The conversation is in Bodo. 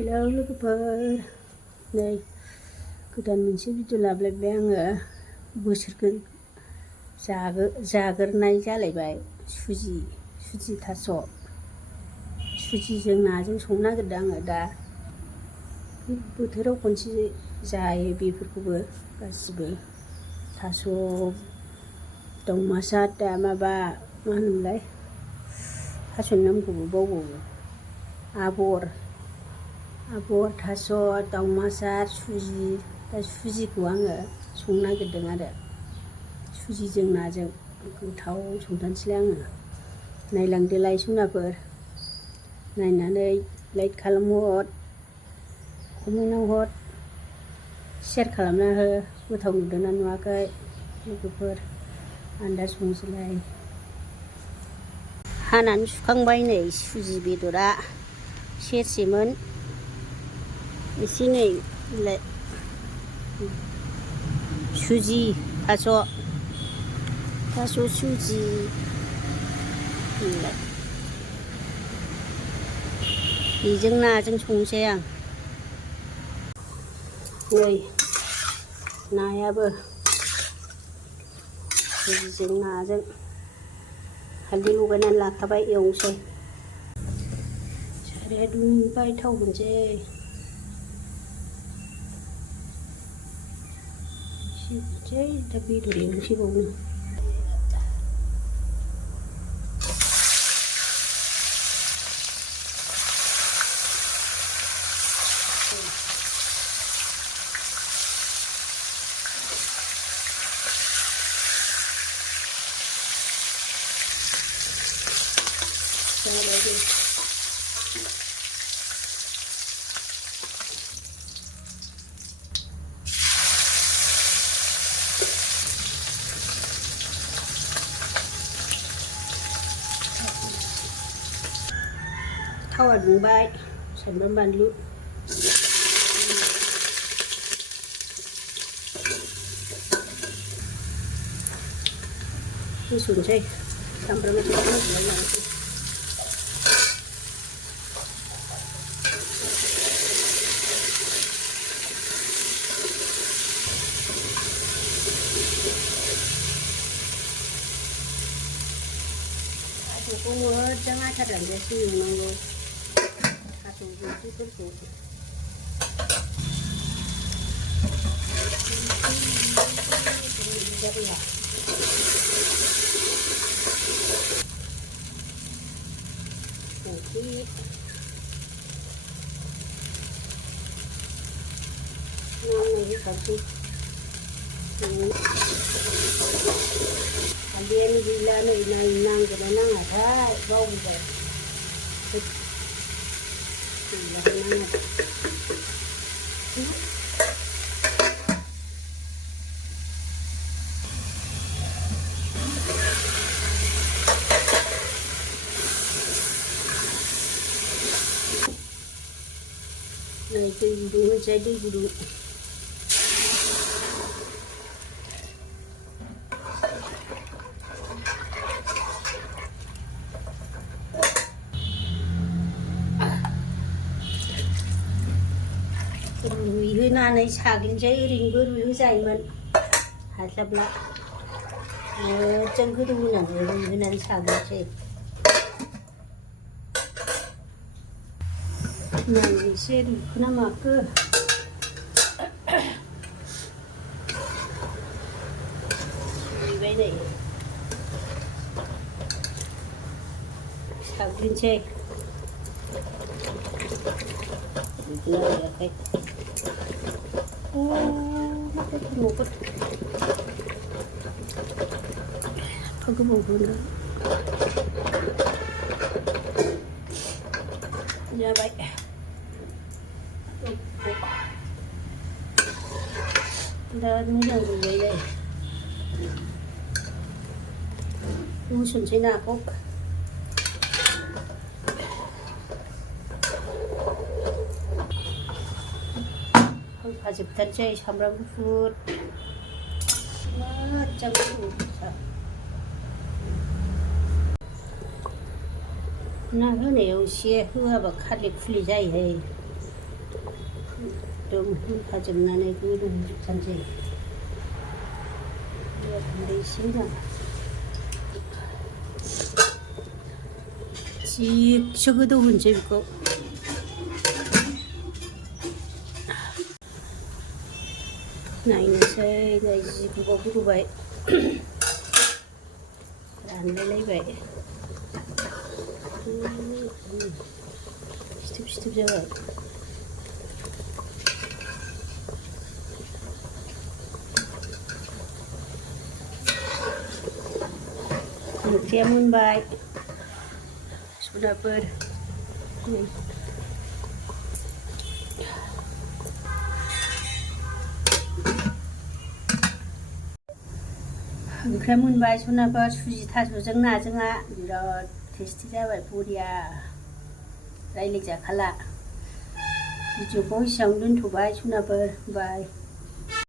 हेलौ लोगोफोर, नै गोदान मोनसे भिडिअ लाबोलायबाय आङो। बोसोरखौ जागोरनाय जालायबाय। सुजि थास' सुजिजों नाजों संनो नागिरदों आङो दा। बोथोराव खनसे जायो बेफोरखौबो गासिबो। थास' दावमासार दा माबा मा होनोमोनलाय, थास'नि नामखौबो बावबावो। आबर थास' दावमासार सुजि, दा सुजिखौ आङो संनो नागिरदों आरो सुजिजों नाजों गोथाव संथारनोसैलाय आङो। नायलांदोलाय सनाफोर, नायनानै लाइक खालामहर, कमेन्टआव हर, शेयार खालामना हो। गोथाव नुदोंना नुवाखै लोगोफोर, आं दा संनोसैलाय। हानानै सुखांबाय नै सुजि बेदरा सेरसेमोन, एसे नै सुजि थास' सुजि बेजों नाजों संनोसै आं। नै नायाबो सुजिजों नाजों हालदै लगायनानै लाखाबाय, एवनोसै। साराया दुंबाय, थाव होनोसै। दा बेदर एवनोसै बावनो। थावा दुंबाय, सामब्राम बानलु होसननोसै। सामब्रामा मोजाङै लानोसै। थास'खौ मोजां आथा रानजासे एवनांगौ। थास' ओंख्रिफोरखौ संख्रि होखानोसै। हालदैयानो गैला, नै नांगोना नाङाथाय बावबाय। नै दै गुदुं होनोसै, दै गुदुं। रुइहोनानै साग्लिनोसै, ओरैनोबो रुइहोजायोमोन, हास्लाबला। मोजां गोदौ होनांगौ, रुइहोनानै साग्लिनोसै। नाय एसे रुइखोना माखो। रुइबाय नै, साग्लिनोसै। रुइदोंना रुइयाखै एफा गोबाव रुनो जाबाय। दा मोजां रुइबाय, होसननोसै नाखौ। होफाजोबथारनोसै सामब्राम गुफुर मोजां ना होनायाव एसे होआबा खारले खुरले जायोहाय। 좀 가정난에 그런 산재 근데 신경 지 저거도 혼재고 나이는 새가 이제 그거 물어봐요. 안 lấy vậy 시tip시tip 잡아요. Một muôn bài sudah ber Kremlin bài sudah ber suji tasu jengna jenga biro testi jabai puria railek jakhala video ko sang dun thu bài sudah ber bài